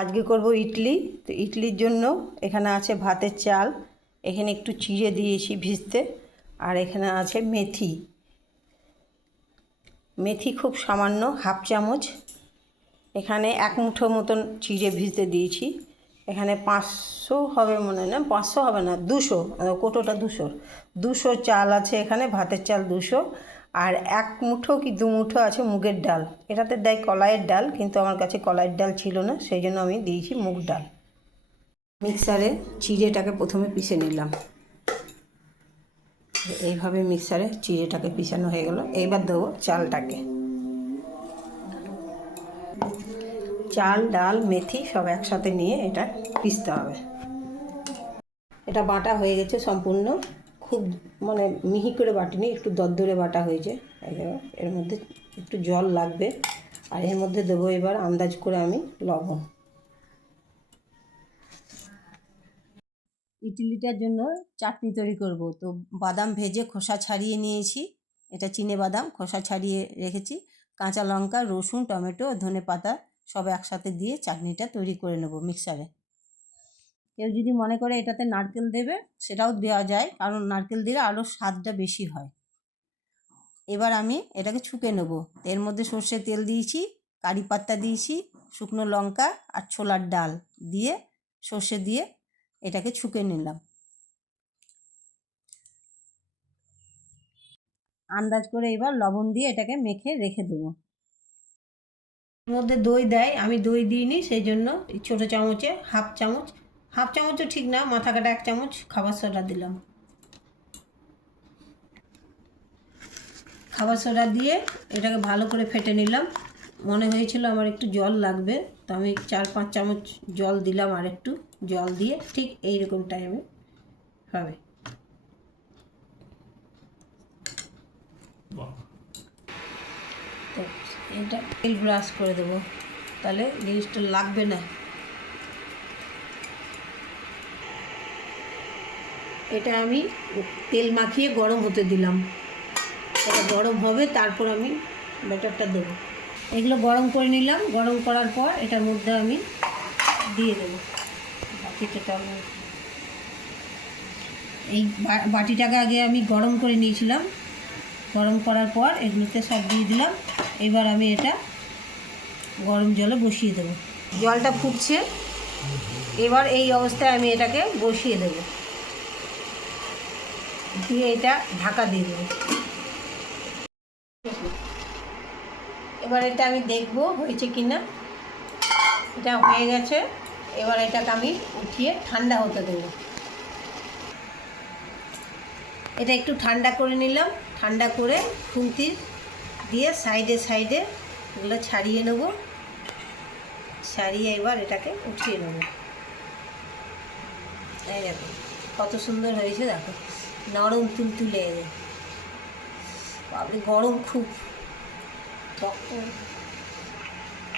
আজকে করব ইডলি। তো ইডলির জন্য এখানে আছে ভাতের চাল, এখানে একটু চিড়ে দিয়েছি ভিজতে, আর এখানে আছে মেথি। মেথি খুব সামান্য, হাফ চামচ। এখানে এক মুঠো মতন চিড়ে ভিজতে দিয়েছি। এখানে 500 হবে মনে হয়, না 500 হবে না, 200, কোটোটা 200 চাল আছে এখানে, ভাতের চাল 200। আর এক মুঠো কি 2 মুঠো আছে মুগের ডাল। এটাতে দেয় কলাইয়ের ডাল, কিন্তু আমার কাছে কলাইয়ের ডাল ছিল না, সেই জন্য আমি দিয়েছি মুগ ডাল। মিক্সারে চিড়েটাকে প্রথমে পিষে নিলাম। এইভাবে মিক্সারে চিড়েটাকে পিষানো হয়ে গেল। এইবার দেবো চালটাকে। চাল, ডাল, মেথি সব একসাথে নিয়ে এটা পিষতে হবে। এটা বাটা হয়ে গেছে সম্পূর্ণ, খুব মানে মিহি করে বাটিনি, একটু দরদরে বাটা হয়েছে। এর মধ্যে একটু জল লাগবে, আর এর মধ্যে দেবো এবার আন্দাজ করে আমি লবণ। ইডলিটার জন্য চাটনি তৈরি করব। তো বাদাম ভেজে খোসা ছাড়িয়ে নিয়েছি, এটা চিনে বাদাম, খোসা ছাড়িয়ে রেখেছি। কাঁচা লঙ্কা, রসুন, টমেটো, ধনেপাতা সব একসাথে দিয়ে চাটনিটা তৈরি করে নেব মিক্সারে। কেউ যদি মনে করে এটাতে নারকেল দেবে, সেটাও দেওয়া যায়, কারণ নারকেল দিলে আরও স্বাদটা বেশি হয়। এবার আমি এটাকে ছুঁকে নেব। এর মধ্যে সর্ষের তেল দিয়েছি, কারি পাতা দিয়েছি, শুকনো লঙ্কা আর ছোলার ডাল দিয়ে, সর্ষে দিয়ে এটাকে ছুঁকে নিলাম। আন্দাজ করে এবার লবণ দিয়ে এটাকে মেখে রেখে দেবো। এর মধ্যে দই দেয়, আমি দই দিইনি, সেই জন্য ছোটো চামচে হাফ চামচও ঠিক না, মাথা কাটা 1 চামচ খাবার সোডা দিলাম। খাবার সোডা দিয়ে এটাকে ভালো করে ফেটে নিলাম। মনে হয়েছিল আমার একটু জল লাগবে, তো আমি 4-5 চামচ জল দিলাম, আর একটু জল দিয়ে ঠিক এইরকম টাইমে হবে। তো এটা তেল ব্রাশ করে দেবো, তাহলে জিনিসটা লাগবে না। এটা আমি তেল মাখিয়ে গরম হতে দিলাম। এটা গরম হবে, তারপর আমি ব্যাটারটা দেবো। এগুলো গরম করে নিলাম। গরম করার পর এটার মধ্যে আমি দিয়ে দেবো বাটিটা। এই বাটিটাকে আগে আমি গরম করে নিয়েছিলাম। গরম করার পর এগুলোতে সব দিয়ে দিলাম। এবার আমি এটা গরম জলে বসিয়ে দেবো। জলটা ফুটছে, এবার এই অবস্থায় আমি এটাকে বসিয়ে দেবো, দিয়ে এটা ঢাকা দিয়ে দেবো। এবার এটা আমি দেখবো হয়েছে কি না। এটা হয়ে গেছে। এবার এটাকে আমি উঠিয়ে ঠান্ডা হতে দেবো। এটা একটু ঠান্ডা করে নিলাম। ঠান্ডা করে খুন্তি দিয়ে সাইডে সাইডে এগুলো ছাড়িয়ে নেব। ছাড়িয়ে এবার এটাকে উঠিয়ে নেব। এই দেখো কত সুন্দর হয়েছে, দেখো নরম তুলতুলে। বাপরে গরম খুব,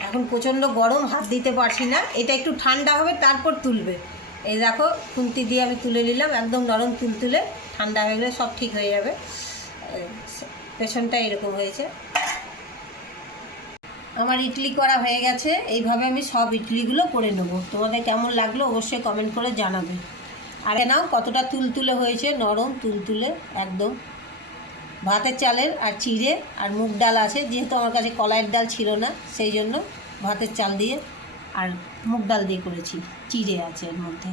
এখন প্রচণ্ড গরম, হাত দিতে পারছি না। এটা একটু ঠান্ডা হবে তারপর তুলবে। এই দেখো খুন্তি দিয়ে আমি তুলে নিলাম, একদম নরম তুলতুলে। ঠান্ডা হয়ে গেলে সব ঠিক হয়ে যাবে। পেছনটা এরকম হয়েছে। আমার ইডলি করা হয়ে গেছে। এইভাবে আমি সব ইডলিগুলো করে নেবো। তোমাদের কেমন লাগলো অবশ্যই কমেন্ট করে জানাবে। আর নাও কতটা তুলতুলে হয়েছে, নরম তুলতুলে একদম। ভাতের চালের আর চিড়ে আর মুগ ডাল আছে, যেহেতু আমার কাছে কলাইয়ের ডাল ছিল না, সেই জন্য ভাতের চাল দিয়ে আর মুগ ডাল দিয়ে করেছি। চিড়ে আছে এর মধ্যে।